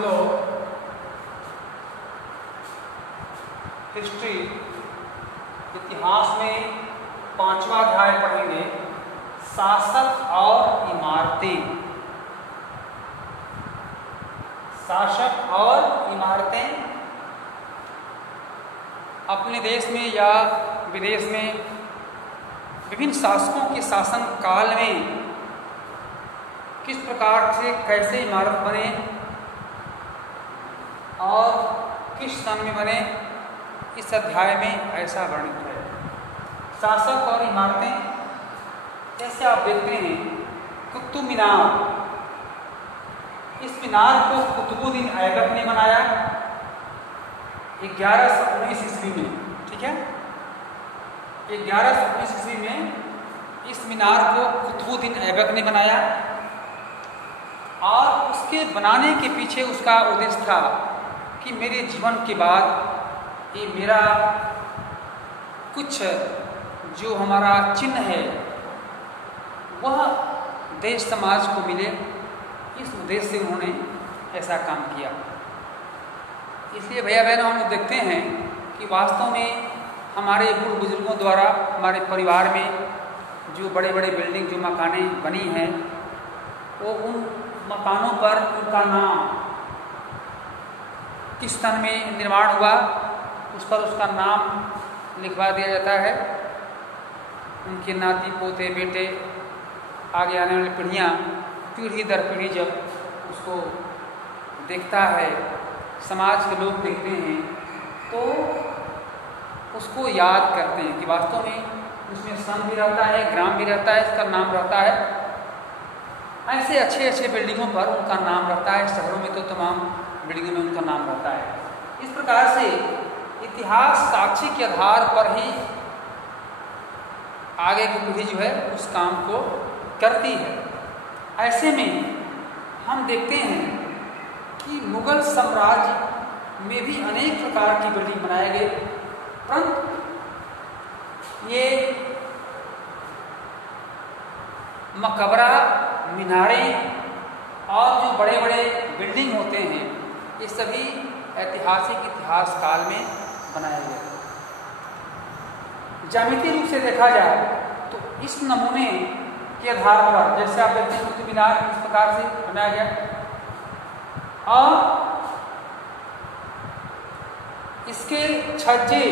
लोग हिस्ट्री इतिहास में 5वां अध्याय पढ़ेंगे, शासक और इमारतें। शासक और इमारतें अपने देश में या विदेश में विभिन्न शासकों के शासन काल में किस प्रकार से कैसे इमारत बने और किस सन में बने, इस अध्याय में ऐसा वर्णित है। शासक और इमारतें, जैसे आप देखते हैं कुतुब मीनार, इस मीनार को कुतुबुद्दीन ऐबक ने बनाया 1119 ईस्वी में। ठीक है, 1119 ईस्वी में इस मीनार को कुतुबुद्दीन ऐबक ने बनाया और उसके बनाने के पीछे उसका उद्देश्य था कि मेरे जीवन के बाद ये मेरा कुछ जो हमारा चिन्ह है वह देश समाज को मिले, इस उद्देश्य से उन्होंने ऐसा काम किया। इसलिए भैया बहनों, हम लोग देखते हैं कि वास्तव में हमारे पूर्व बुजुर्गों द्वारा हमारे परिवार में जो बड़े बड़े बिल्डिंग जो मकानें बनी हैं, वो उन मकानों पर उनका नाम किस सन में निर्माण हुआ उस पर उसका नाम लिखवा दिया जाता है। उनके नाती पोते बेटे आगे आने वाली पीढ़ियाँ पीढ़ी दर पीढ़ी जब उसको देखता है, समाज के लोग देखते हैं, तो उसको याद करते हैं कि वास्तव में उसमें सन भी रहता है, ग्राम भी रहता है, इसका नाम रहता है। ऐसे अच्छे अच्छे बिल्डिंगों पर उनका नाम रहता है, शहरों में तो तमाम बिल्डिंगों में उनका नाम रहता है। इस प्रकार से इतिहास साक्षी के आधार पर ही आगे की पीढ़ी जो है उस काम को करती है। ऐसे में हम देखते हैं कि मुगल साम्राज्य में भी अनेक प्रकार की बिल्डिंग बनाए गए, परंतु ये मकबरा, मीनारें और जो बड़े बड़े बिल्डिंग होते हैं, ये सभी ऐतिहासिक इतिहास काल में बनाए गए। ज्यामितीय रूप से देखा जाए तो इस नमूने के आधार पर, जैसे आप देखते हैं कुतुब मीनार इस प्रकार से बनाया गया और इसके छज्जे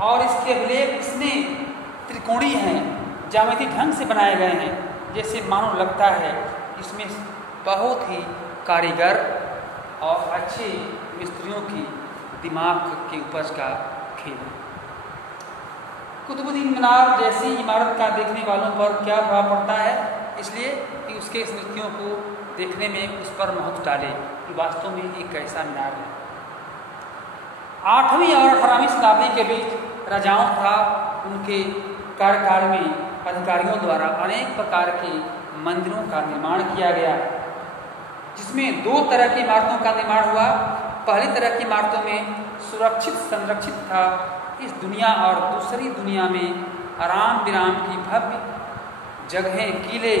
और इसके अभिलेख इसमें त्रिकोणीय हैं, ज्यामितीय ढंग से बनाए गए हैं, जैसे मानो लगता है इसमें बहुत ही कारीगर और अच्छे मिस्त्रियों की दिमाग के उपज का खेल। कुतुबुद्दीन मीनार जैसी इमारत का देखने वालों पर क्या प्रभाव पड़ता है, इसलिए कि उसके स्मृतियों को देखने में उस पर महत्व डाले कि वास्तव में एक कैसा मीनार है। 8वीं और 18वीं शताब्दी के बीच राजाओं था उनके कार्यकाल में अधिकारियों द्वारा अनेक प्रकार के मंदिरों का निर्माण किया गया, जिसमें 2 तरह की इमारतों का निर्माण हुआ। पहली तरह की इमारतों में सुरक्षित संरक्षित था इस दुनिया और दूसरी दुनिया में आराम विराम की भव्य जगहें, किले,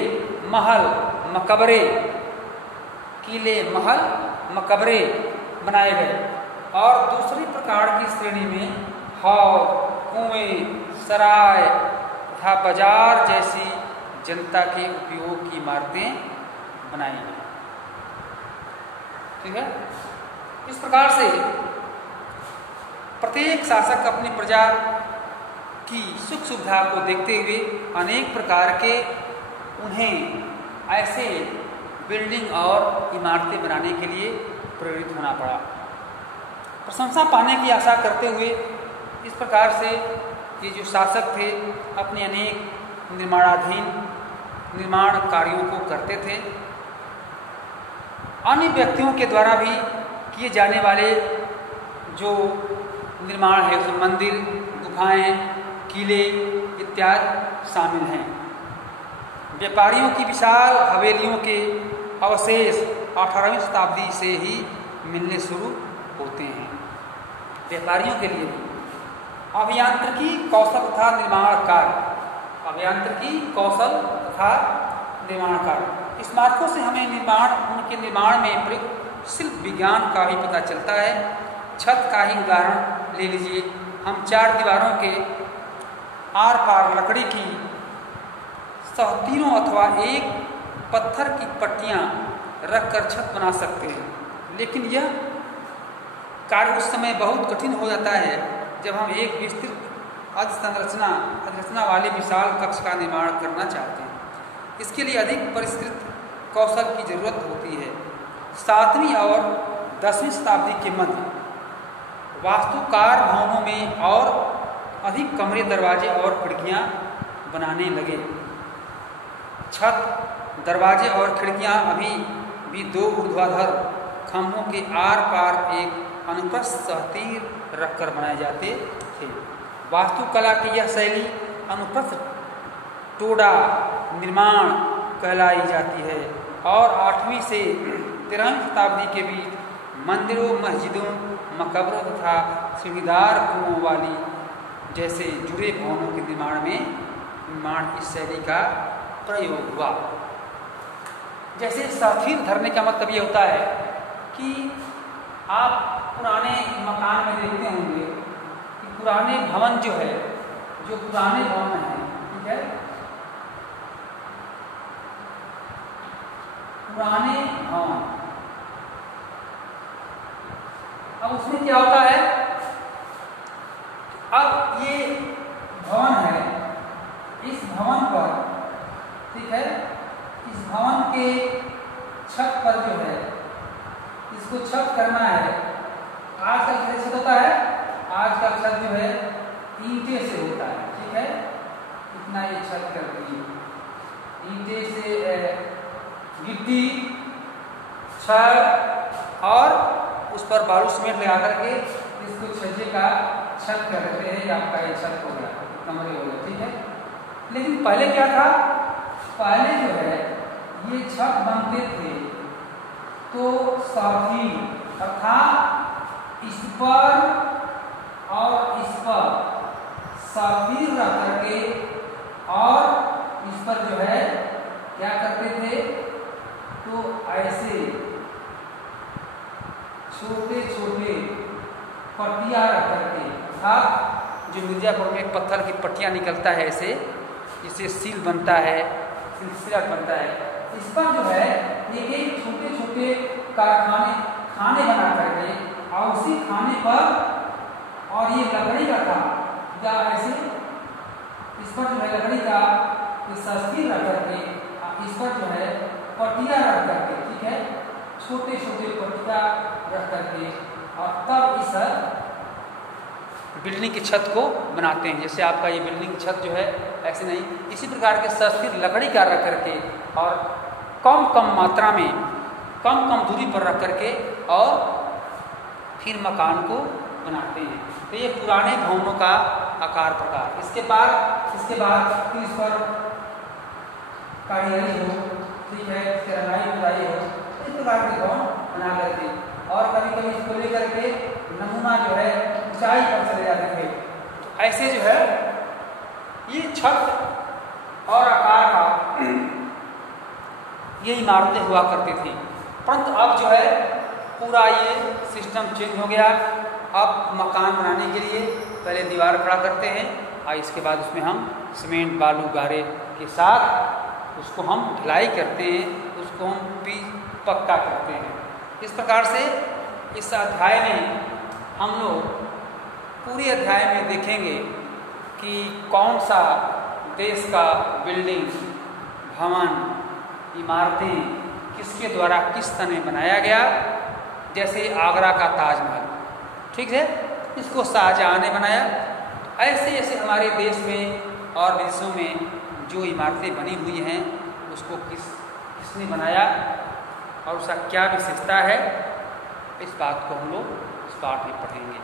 महल, मकबरे, किले, महल, मकबरे बनाए गए। और दूसरी प्रकार की श्रेणी में हौद, कुएं, सराय तथा बाजार जैसी जनता के उपयोग की इमारतें बनाई गई। ठीक है, इस प्रकार से प्रत्येक शासक अपनी प्रजा की सुख सुविधा को देखते हुए अनेक प्रकार के उन्हें ऐसे बिल्डिंग और इमारतें बनाने के लिए प्रेरित होना पड़ा। प्रशंसा पाने की आशा करते हुए इस प्रकार से ये जो शासक थे अपने अनेक निर्माणाधीन निर्माण कार्यों को करते थे। अन्य व्यक्तियों के द्वारा भी किए जाने वाले जो निर्माण है उसमें मंदिर, गुफाएं, किले इत्यादि शामिल हैं। व्यापारियों की विशाल हवेलियों के अवशेष 18वीं शताब्दी से ही मिलने शुरू होते हैं। व्यापारियों के लिए अभियांत्रिकी कौशल तथा निर्माण कार्य, अभियांत्रिकी कौशल तथा निर्माण कार्य, स्मारकों से हमें उनके निर्माण में प्रयुक्त शिल्प विज्ञान का भी पता चलता है। छत का ही उदाहरण ले लीजिए। हम 4 दीवारों के आर पार लकड़ी की तीनों अथवा एक पत्थर की पट्टियां रखकर छत बना सकते हैं, लेकिन यह कार्य उस समय बहुत कठिन हो जाता है जब हम एक विस्तृत अधिसंरचना वाले विशाल कक्ष का निर्माण करना चाहते हैं। इसके लिए अधिक परिष्कृत कौशल की जरूरत होती है। 7वीं और 10वीं शताब्दी के मध्य वास्तुकार भवनों में और अधिक कमरे, दरवाजे और खिड़कियां बनाने लगे। छत, दरवाजे और खिड़कियां अभी भी 2 ऊर्ध्वाधर खंभों के आर पार एक अनुप्रस्थ सहतीर रखकर बनाए जाते थे। वास्तुकला की यह शैली अनुप्रस्थ टोडा निर्माण कहलाई जाती है और 8वीं से 13वीं शताब्दी के बीच मंदिरों, मस्जिदों, मकबरों तथा सीढ़ीदार कुओं वाली जैसे जुड़े भवनों के निर्माण इस शैली का प्रयोग हुआ। जैसे सहतीर धरने का मतलब ये होता है कि आप पुराने मकान में देखते होंगे कि पुराने भवन जो है, जो पुराने भवन हैं, ठीक है, पुराने भवन, अब उसमें क्या होता है, अब ये भवन है, इस भवन पर, ठीक है, इस भवन के छत पर जो है, इसको छत करना है। आजकल कैसे छत होता है, आजकल छत जो है ईंटे से होता है, ठीक है, इतना ये छत कर दी, ईंटे से गिट्टी, छत और उस पर बालू सीमेंट लगा करके इसको छज्जे का छत कर देते हैं, आपका ये छत हो गया, कमरे हो गए, ठीक है। लेकिन पहले क्या था, पहले जो है ये छत बनते थे तो सहतीर अर्थात इस पर और इस पर सहतीर रख करके और इस पर जो है क्या करते थे, तो ऐसे छोटे छोटे पट्टियां रख करके, अर्थात जो मिर्जापुर में पत्थर की पट्टियां निकलता है ऐसे, जिससे सील बनता है, सिलसिला बनता है, इस पर जो है एक एक छोटे छोटे खाने बना करके और उसी खाने पर, और ये लकड़ी का था या ऐसे इस पर जो है लकड़ी का सस्ती रख करके इस पर जो है पट्टियां रख करके, ठीक है, छोटे छोटे पट्टियां रख करके और तब इस बिल्डिंग की छत को बनाते हैं। जैसे आपका ये बिल्डिंग की छत जो है ऐसे नहीं, इसी प्रकार के सस्ती लकड़ी का रख करके और कम मात्रा में कम दूरी पर रख करके और फिर मकान को बनाते हैं। तो ये पुराने भवनों का आकार प्रकार। इसके बाद फिर इस पर कारीगरी हो, ठीक है, रंगाई पुताई हो, इस प्रकार के भवन बना करके और कभी कभी इसको लेकर के नमूना जो है ऊंचाई पर चले जाते थे। तो ऐसे जो है ये छत और आकार का ये इमारतें हुआ करती थी। परंतु अब जो है पूरा ये सिस्टम चेंज हो गया। अब मकान बनाने के लिए पहले दीवार खड़ा करते हैं और इसके बाद उसमें हम सीमेंट, बालू, गारे के साथ उसको हम ढलाई करते हैं, उसको हम पक्का करते हैं। इस प्रकार से इस अध्याय में हम लोग पूरे अध्याय में देखेंगे कि कौन सा देश का बिल्डिंग, भवन, इमारतें किसके द्वारा किस तरह बनाया गया। जैसे आगरा का ताजमहल, ठीक है, इसको शाहजहां ने बनाया। ऐसे ऐसे हमारे देश में और विदेशों में जो इमारतें बनी हुई हैं उसको किसने बनाया और उसका क्या विशेषता है, इस बात को हम लोग इस पाठ में पढ़ेंगे।